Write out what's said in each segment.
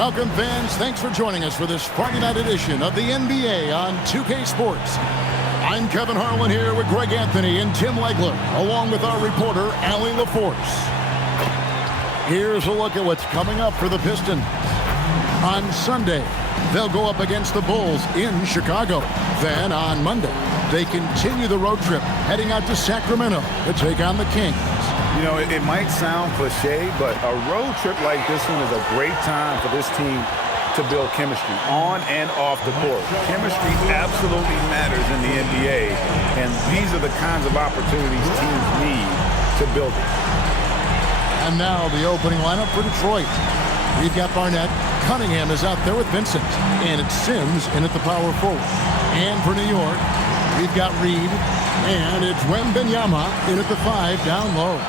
Welcome, fans. Thanks for joining us for this Friday night edition of the NBA on 2K Sports. I'm Kevin Harlan here with Greg Anthony and Tim Legler, along with our reporter, Allie LaForce. Here's a look at what's coming up for the Pistons. On Sunday, they'll go up against the Bulls in Chicago. Then on Monday, they continue the road trip, heading out to Sacramento to take on the Kings. You know, it might sound cliche, but a road trip like this one is a great time for this team to build chemistry on and off the court. Chemistry absolutely matters in the NBA, and these are the kinds of opportunities teams need to build it. And now the opening lineup for Detroit. We've got Barnett. Cunningham is out there with Vincent, and it's Sims in at the power forward. And for New York, we've got Reed, and it's Wembanyama in at the 5 down low.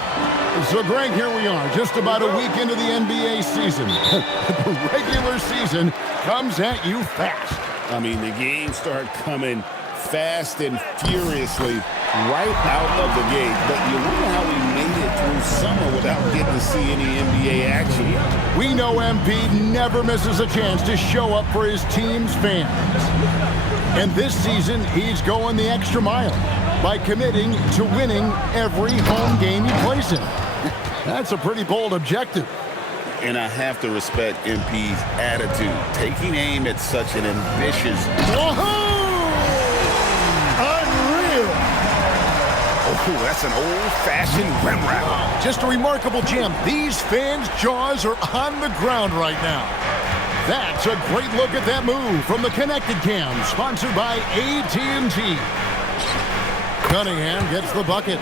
So, Greg, here we are, just about a week into the NBA season. The regular season comes at you fast. I mean, the games start coming fast and furiously right out of the gate. But you wonder how we made it through summer without getting to see any NBA action. We know MP never misses a chance to show up for his team's fans. And this season, he's going the extra mile by committing to winning every home game he plays in. That's a pretty bold objective. And I have to respect MP's attitude, taking aim at such an ambitious... Whoa! Unreal! Oh, that's an old-fashioned rim wrap. Just a remarkable jam. These fans' jaws are on the ground right now. That's a great look at that move from the Connected Cam, sponsored by AT&T. Cunningham gets the bucket.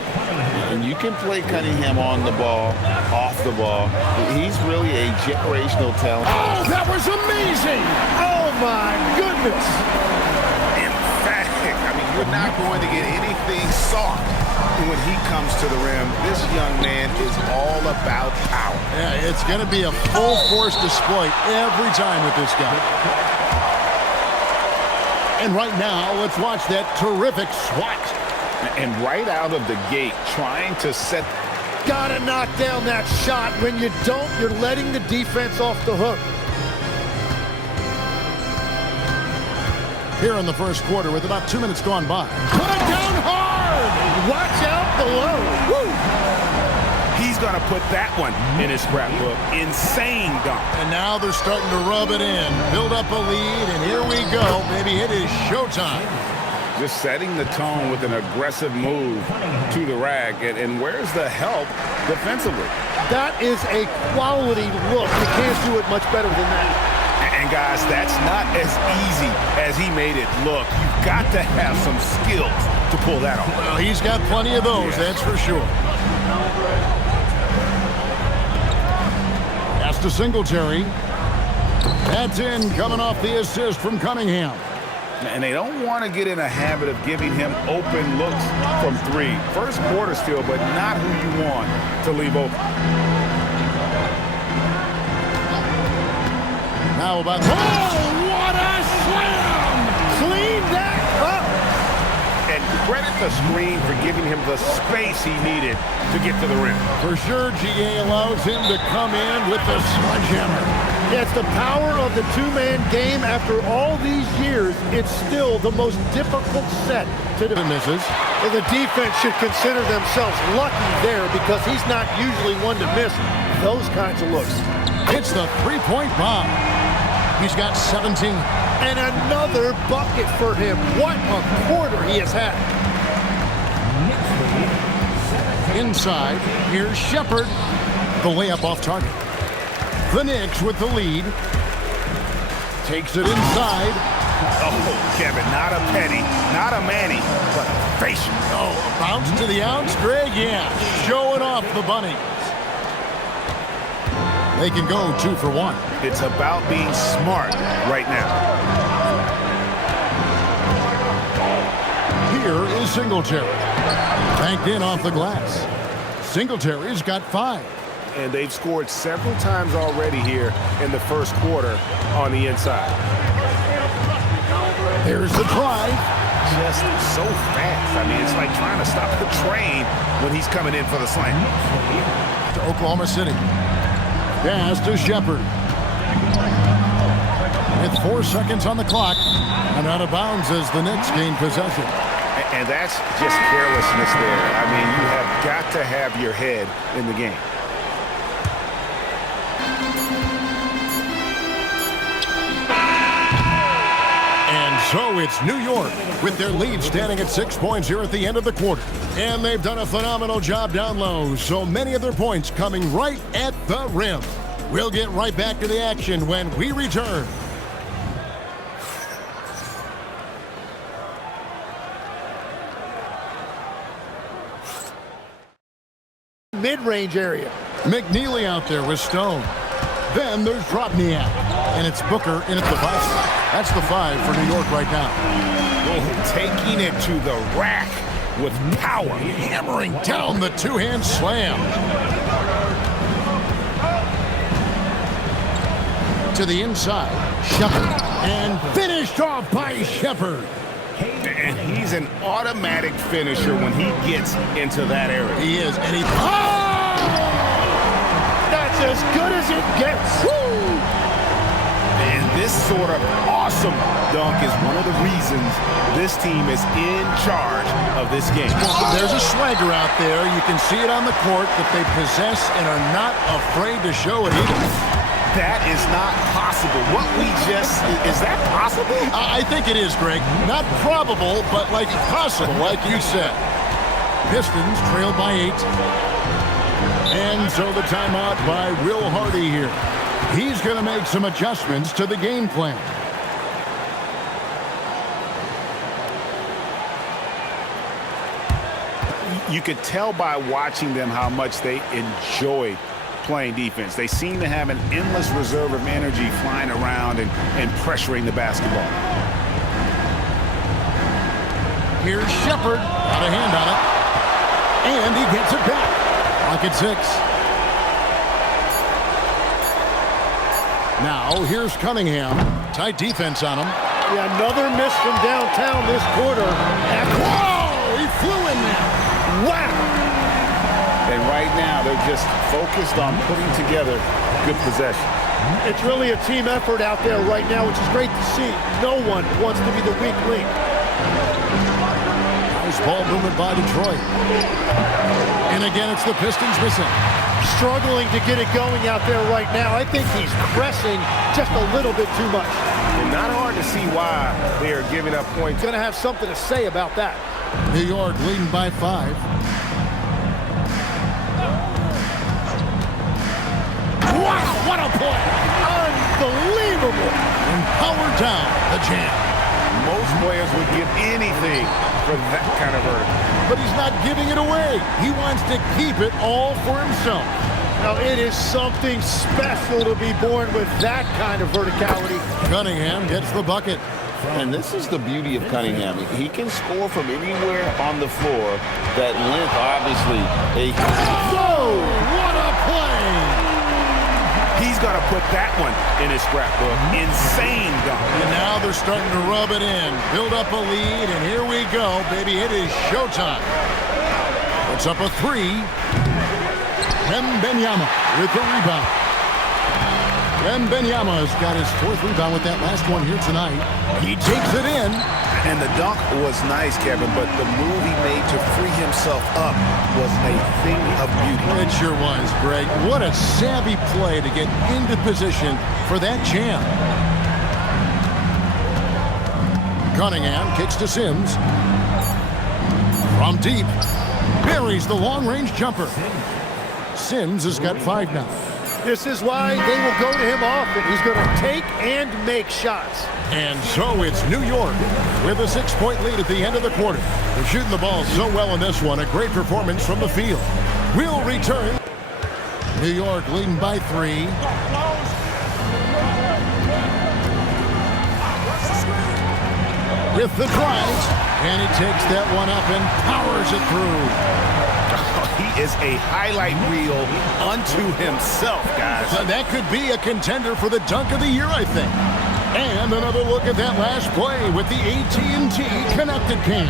And you can play Cunningham on the ball, off the ball. He's really a generational talent. Oh, that was amazing! Oh, my goodness! Emphatic. I mean, you're not going to get anything soft when he comes to the rim. This young man is all about power. Yeah, it's going to be a full-force display every time with this guy. And right now, let's watch that terrific swat. And right out of the gate, trying to set... Gotta knock down that shot. When you don't, you're letting the defense off the hook. Here in the first quarter with about 2 minutes gone by. Put it down hard! Watch out below. Woo! He's gonna put that one in his scrapbook. Insane dunk. And now they're starting to rub it in. Build up a lead, and here we go. Maybe it is showtime. Just setting the tone with an aggressive move to the rack. And where's the help defensively? That is a quality look. You can't do it much better than that. And guys, that's not as easy as he made it look. You've got to have some skills to pull that off. Well, he's got plenty of those, that's for sure. That's to Singletary. That's in, coming off the assist from Cunningham. And they don't want to get in a habit of giving him open looks from three. First quarter still, but not who you want to leave open. Now about... Oh, what a slam! Clean that up! And credit the screen for giving him the space he needed to get to the rim. For sure, GA allows him to come in with the sledgehammer. Yeah, it's the power of the two-man game. After all these years, it's still the most difficult set to do. Misses. Well, the defense should consider themselves lucky there because he's not usually one to miss those kinds of looks. It's the three-point bomb. He's got 17. And another bucket for him. What a quarter he has had. Inside, here's Shepherd. The layup off target. The Knicks with the lead. Takes it inside. Oh, Kevin, not a penny, not a Manny, but a facial. Oh, a bounce to the ounce, Greg, yeah. Showing off the bunny. They can go 2 for 1. It's about being smart right now. Here is Singletary. Banked in off the glass. Singletary got 5. And they've scored several times already here in the first quarter on the inside. There's the drive. Just so fast. I mean, it's like trying to stop the train when he's coming in for the slam. To Oklahoma City. Pass to Shepherd. with 4 seconds on the clock. And out of bounds as the Knicks gain possession. And that's just carelessness there. I mean, you have got to have your head in the game. And so it's New York with their lead standing at 6 points here at the end of the quarter. And they've done a phenomenal job down low, so many of their points coming right at the rim. We'll get right back to the action when we return. Mid-range area. McNeely out there with Stone. Then there's Drobniak. And it's Booker in at the 5 spot. That's the 5 for New York right now. Oh, taking it to the rack with power. Hammering down the two-hand slam. To the inside. Shepherd. And finished off by Shepherd. And he's an automatic finisher when he gets into that area. He is. And he... That's as good as it gets. Woo! And this sort of awesome dunk is one of the reasons this team is in charge of this game. There's a swagger out there. You can see it on the court that they possess and are not afraid to show it either. That is not possible. What we just... Is that possible? I think it is, Greg. Not probable, but like possible, like you said. Pistons trailed by 8. And so the timeout by Will Hardy here. He's going to make some adjustments to the game plan. You could tell by watching them how much they enjoy playing defense. They seem to have an endless reserve of energy flying around and pressuring the basketball. Here's Shepherd. Got a hand on it. And he gets it back. Lock at 6. Now, here's Cunningham. Tight defense on him. Yeah, another miss from downtown this quarter. Whoa! He flew in there. Wow! And right now, they're just focused on putting together good possession. It's really a team effort out there right now, which is great to see. No one wants to be the weak link. Nice ball movement by Detroit. And again, it's the Pistons missing. Struggling to get it going out there right now. I think he's pressing just a little bit too much. And not hard to see why they are giving up points. Going to have something to say about that. New York leading by 5. Wow, what a play! Unbelievable! And powered down the jam. Most players would give anything for that kind of vertical. But he's not giving it away. He wants to keep it all for himself. Now, it is something special to be born with that kind of verticality. Cunningham gets the bucket. And this is the beauty of Cunningham. He can score from anywhere on the floor. That length, obviously. Whoa! What a play! He's going to put that one in his scrapbook. Insane dunk. And now they're starting to rub it in. Build up a lead, and here we go, baby. It is showtime. Puts up a 3. Wembanyama with the rebound. Wembanyama's got his 4th rebound with that last one here tonight. He takes it in. And the dunk was nice, Kevin, but the move he made to free himself up was a thing of beauty. It sure was, Greg. What a savvy play to get into position for that jam. Cunningham kicks to Sims. From deep, buries the long-range jumper. Sims has got 5 now. This is why they will go to him often. He's going to take and make shots. And so it's New York with a 6-point lead at the end of the quarter. They're shooting the ball so well in this one. A great performance from the field. We'll return. New York leading by 3. With the drive. And he takes that one up and powers it through. He is a highlight reel unto himself, guys. So that could be a contender for the dunk of the year, I think. And another look at that last play with the AT&T connected cam.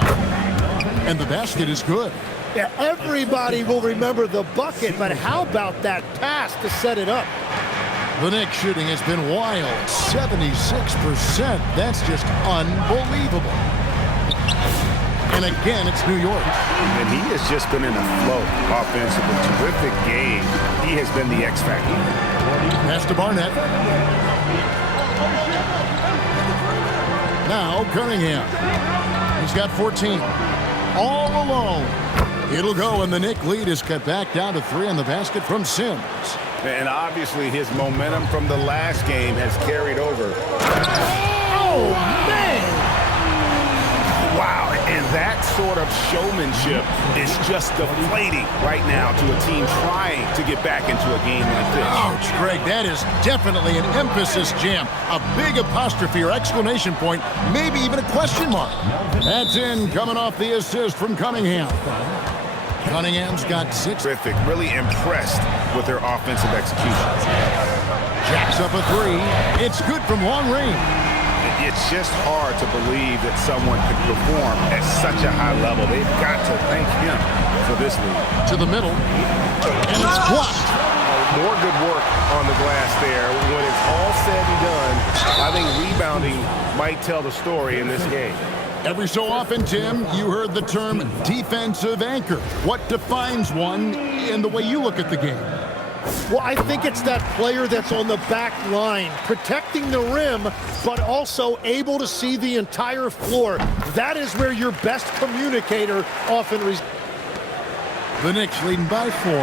And the basket is good. Yeah, everybody will remember the bucket, but how about that pass to set it up? The Knicks shooting has been wild. 76%. That's just unbelievable. And again, it's New York. And he has just been in a flow offensively. Terrific game. He has been the X factor. Pass to Barnett. Now Cunningham. He's got 14. All alone. It'll go, and the Knick lead is cut back down to 3 on the basket from Sims. And obviously his momentum from the last game has carried over. Oh, man! Wow, and that sort of showmanship is just deflating right now to a team trying to get back into a game like this. Ouch, Greg, that is definitely an emphasis jam. A big apostrophe or exclamation point, maybe even a question mark. That's in, coming off the assist from Cunningham. Cunningham's got 6. Terrific, really impressed with their offensive execution. Jacks up a 3. It's good from long range. It's just hard to believe that someone could perform at such a high level. They've got to thank him for this lead. To the middle, and it's blocked. More good work on the glass there. When it's all said and done, I think rebounding might tell the story in this game. Every so often, Tim, you heard the term defensive anchor. What defines one in the way you look at the game? Well, I think it's that player that's on the back line, protecting the rim, but also able to see the entire floor. That is where your best communicator often resides. The Knicks leading by 4.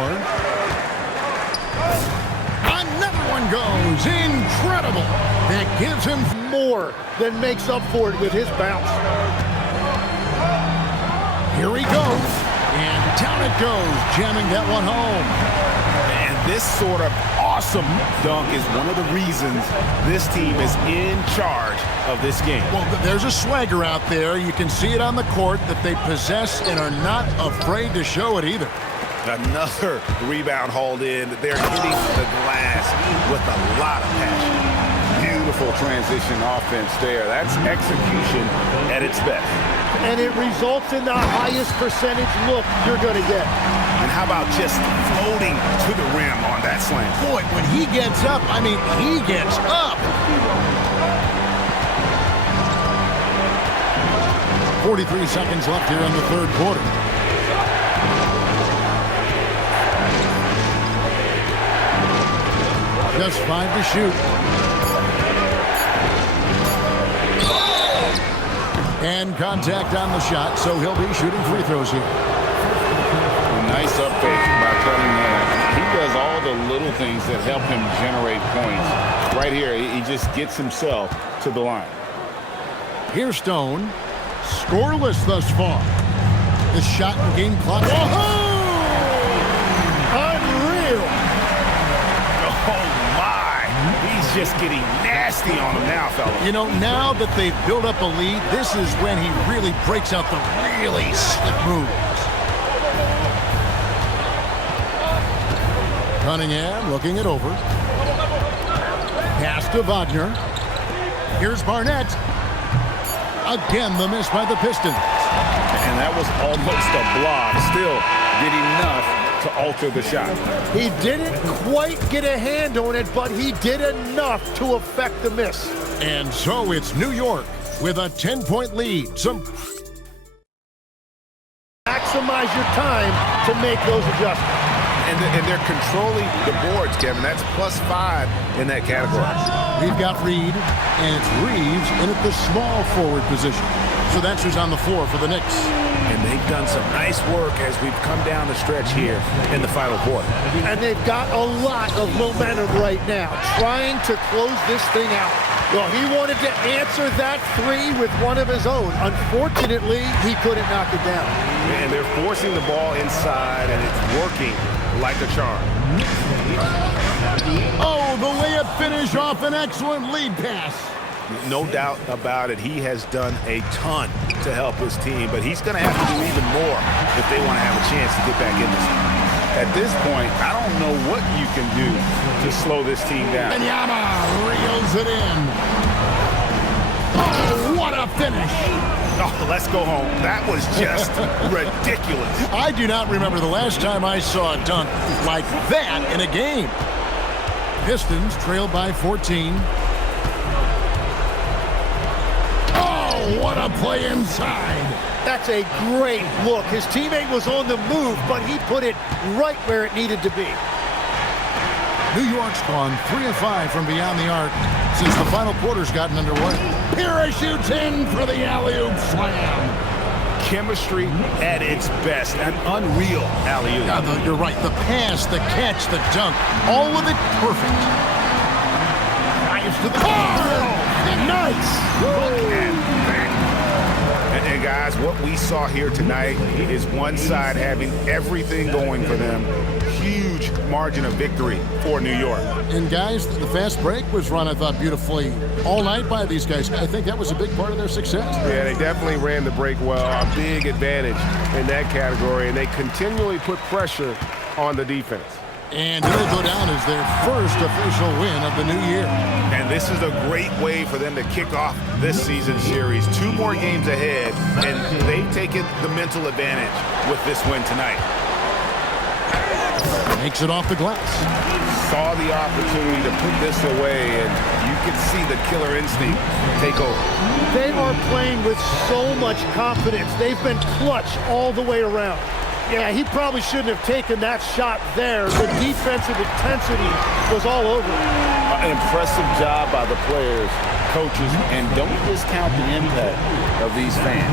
Another one goes. Incredible. That gives him More than makes up for it with his bounce. Here he goes. And down it goes, jamming that one home. This sort of awesome dunk is one of the reasons this team is in charge of this game. Well, there's a swagger out there. You can see it on the court that they possess and are not afraid to show it either. Another rebound hauled in. They're hitting the glass with a lot of passion. Beautiful transition offense there. That's execution at its best. And it results in the highest percentage look you're going to get. And how about just floating to the rim on that slam? Boy, when he gets up, I mean, he gets up. 43 seconds left here in the third quarter. Just 5 to shoot. And contact on the shot, so he'll be shooting free throws here. Nice up fake by Cunningham. He does all the little things that help him generate points. Right here, he just gets himself to the line. Here's Stone. Scoreless thus far. The shot and game clock. Unreal. Oh, my. He's just getting nasty on him now, fellas. You know, now that they've built up a lead, this is when he really breaks out the really slick moves. Cunningham looking it over. Pass to Wagner. Here's Barnett. Again, the miss by the Pistons. And that was almost a block. Still did enough to alter the shot. He didn't quite get a hand on it, but he did enough to affect the miss. And so it's New York with a 10-point lead. Maximize your time to make those adjustments. And they're controlling the boards, Kevin. That's +5 in that category. We've got Reed, and it's Reeves in at the small forward position. So that's who's on the floor for the Knicks. And they've done some nice work as we've come down the stretch here in the final quarter. And they've got a lot of momentum right now, trying to close this thing out. Well, he wanted to answer that 3 with one of his own. Unfortunately, he couldn't knock it down. And they're forcing the ball inside, and it's working like a charm. Oh, the layup finish off an excellent lead pass. No doubt about it. He has done a ton to help his team, but he's going to have to do even more if they want to have a chance to get back in this. At this point, I don't know what you can do to slow this team down. And Yama reels it in. Oh, what a finish. Oh, let's go home. That was just ridiculous. I do not remember the last time I saw a dunk like that in a game. Pistons trail by 14. Oh, what a play inside. That's a great look. His teammate was on the move, but he put it right where it needed to be. New York's gone 3 of 5 from beyond the arc since the final quarter's gotten underway. Parachutes in for the alley-oop slam. Chemistry at its best. An unreal alley-oop. Yeah, you're right. The pass, the catch, the dunk, all of it perfect. Drives to the nice. Look at that. And guys, what we saw here tonight is one side having everything going for them. Huge margin of victory for New York. And guys, the fast break was run, I thought, beautifully all night by these guys. I think that was a big part of their success. Yeah, they definitely ran the break well. A big advantage in that category, and they continually put pressure on the defense. And it'll go down as their first official win of the new year. And this is a great way for them to kick off this season series. 2 more games ahead, and they've taken the mental advantage with this win tonight. Makes it off the glass. Saw the opportunity to put this away, and you can see the killer instinct take over. They are playing with so much confidence. They've been clutch all the way around. Yeah, he probably shouldn't have taken that shot there. The defensive intensity was all over. An impressive job by the players, coaches, and don't discount the impact of these fans.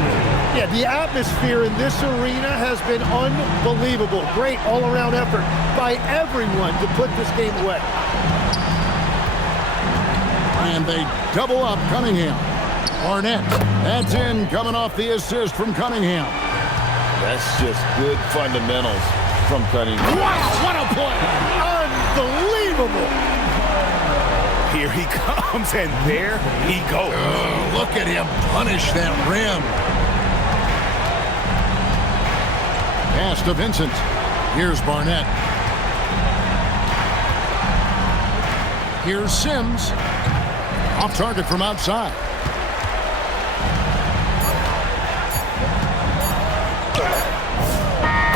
Yeah, the atmosphere in this arena has been unbelievable. Great all-around effort by everyone to put this game away. And they double up Cunningham. Barnett, that's in, coming off the assist from Cunningham. That's just good fundamentals from Cunningham. Wow, what a play! Unbelievable! Here he comes, and there he goes. Oh, look at him punish that rim. Pass to Vincent. Here's Barnett. Here's Sims. Off target from outside.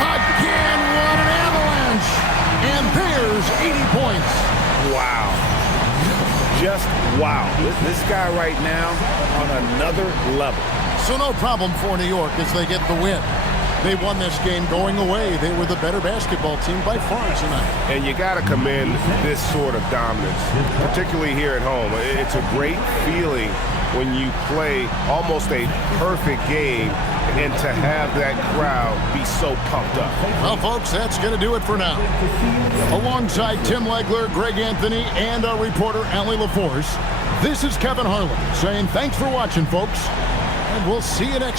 Again, what an avalanche! And there's 80 points. Wow. Just wow. This guy right now on another level. So no problem for New York as they get the win. They won this game going away. They were the better basketball team by far tonight. And you got to commend this sort of dominance, particularly here at home. It's a great feeling when you play almost a perfect game and to have that crowd be so pumped up. Well, folks, that's going to do it for now. Alongside Tim Legler, Greg Anthony, and our reporter, Allie LaForce, this is Kevin Harlan saying thanks for watching, folks, and we'll see you next